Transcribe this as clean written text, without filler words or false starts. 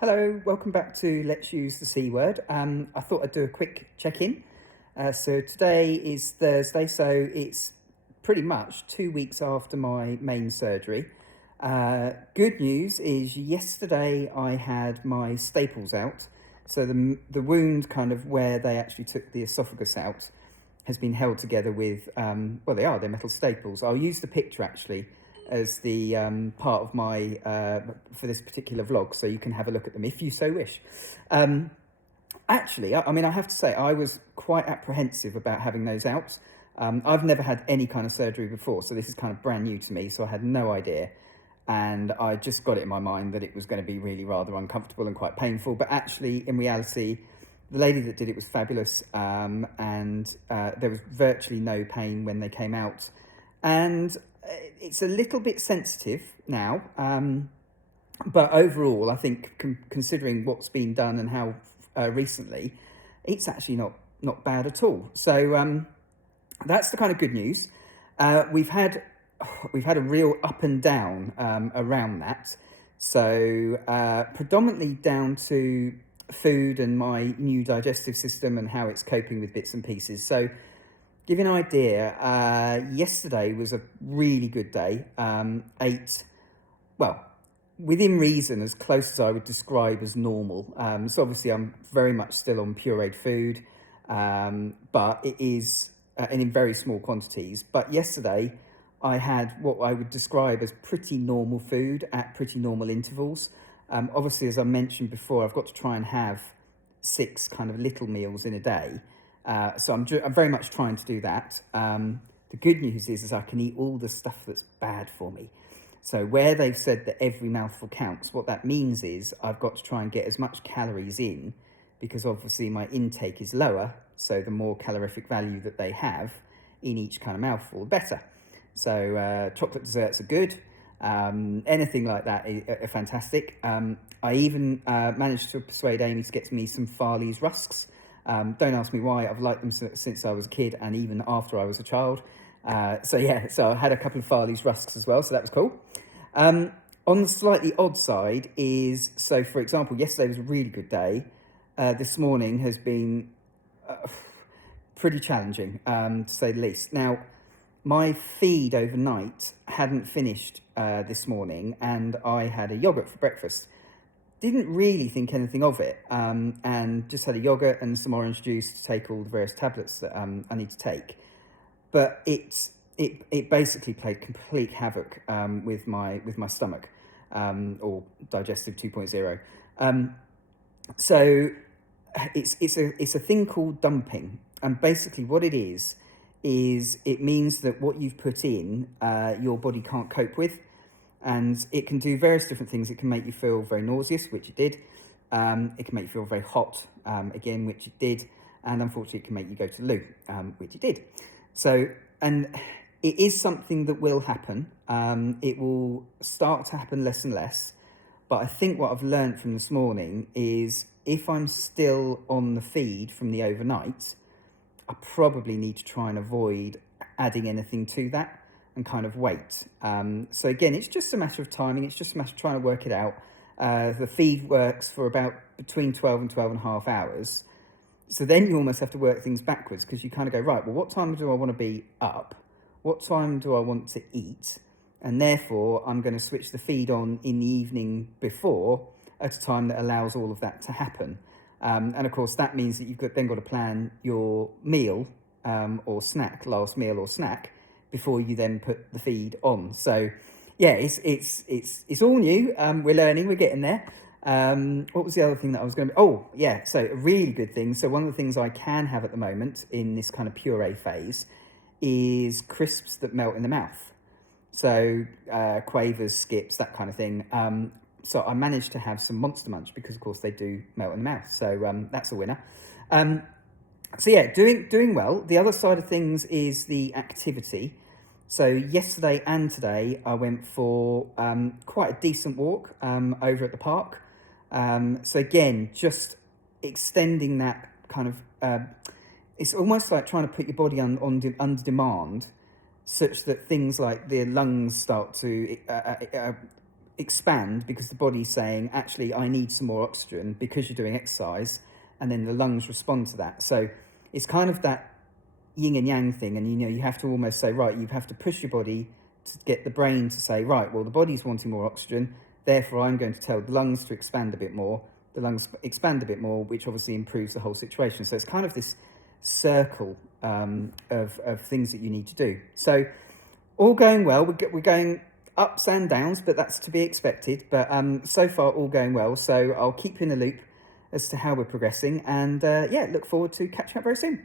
Hello, welcome back to Let's Use the C Word. I thought I'd do a quick check-in. So today is Thursday, so it's pretty much 2 weeks after my main surgery. Good news is yesterday I had my staples out. So the wound kind of where they actually took the esophagus out has been held together with, they're metal staples. I'll use the picture actually as the part of my, for this particular vlog, so you can have a look at them if you so wish. Actually, I have to say, I was quite apprehensive about having those out. I've never had any kind of surgery before, so this is kind of brand new to me, so I had no idea. And I just got it in my mind that it was going to be really rather uncomfortable and quite painful. But actually, in reality, the lady that did it was fabulous, and there was virtually no pain when they came out. And it's a little bit sensitive now, but overall, I think considering what's been done and how recently, it's actually not bad at all. So that's the kind of good news. We've had a real up and down around that. So predominantly down to food and my new digestive system and how it's coping with bits and pieces. So give you an idea, yesterday was a really good day. Ate, well, within reason, as close as I would describe as normal. So obviously I'm very much still on pureed food, but it is, and in very small quantities. But yesterday I had what I would describe as pretty normal food at pretty normal intervals. Obviously, as I mentioned before, I've got to try and have 6 kind of little meals in a day. So I'm very much trying to do that. The good news is I can eat all the stuff that's bad for me. So where they've said that every mouthful counts, what that means is I've got to try and get as much calories in, because obviously my intake is lower. So the more calorific value that they have in each kind of mouthful, the better. So chocolate desserts are good. Anything like that are fantastic. I even managed to persuade Amy to get me some Farley's Rusks. Don't ask me why. I've liked them since I was a kid and even after I was a child. So I had a couple of Farley's Rusks as well, so that was cool. On the slightly odd side is, so for example, yesterday was a really good day. This morning has been pretty challenging, to say the least. Now, my feed overnight hadn't finished this morning, and I had a yogurt for breakfast. Didn't really think anything of it, and just had a yogurt and some orange juice to take all the various tablets that I need to take. But it basically played complete havoc with my stomach, or digestive 2.0. So it's a thing called dumping, and basically what it is it means that what you've put in, your body can't cope with. And it can do various different things. It can make you feel very nauseous, which it did. It can make you feel very hot, again, which it did. And unfortunately, it can make you go to the loo, which it did. So, and it is something that will happen. It will start to happen less and less. But I think what I've learned from this morning is if I'm still on the feed from the overnight, I probably need to try and avoid adding anything to that and kind of wait. So again, it's just a matter of timing. It's just a matter of trying to work it out. The feed works for about between 12 and 12 and a half hours. So then you almost have to work things backwards, because you kind of go, right, well, what time do I want to be up? What time do I want to eat? And therefore, I'm going to switch the feed on in the evening before, at a time that allows all of that to happen. And of course, that means that you've then got to plan your meal or snack, last meal or snack, before you then put the feed on. So yeah, it's all new. We're learning, we're getting there. What was the other thing that I was going to... Oh, yeah, so a really good thing. So one of the things I can have at the moment in this kind of puree phase is crisps that melt in the mouth. So quavers, skips, that kind of thing. So I managed to have some Monster Munch, because of course they do melt in the mouth. So that's a winner. So yeah, doing well. The other side of things is the activity. So yesterday and today I went for quite a decent walk over at the park. So again, just extending that kind of, it's almost like trying to put your body under demand, such that things like the lungs start to expand because the body's saying, actually, I need some more oxygen because you're doing exercise, and then the lungs respond to that. So it's kind of that yin and yang thing, and you have to almost say, right, you have to push your body to get the brain to say, right, well, the body's wanting more oxygen, therefore I'm going to tell the lungs to expand a bit more. The lungs expand a bit more, which obviously improves the whole situation. So it's kind of this circle of things that you need to do. So all going well. We're going ups and downs, but that's to be expected. But so far, all going well. So I'll keep you in the loop as to how we're progressing. And look forward to catching up very soon.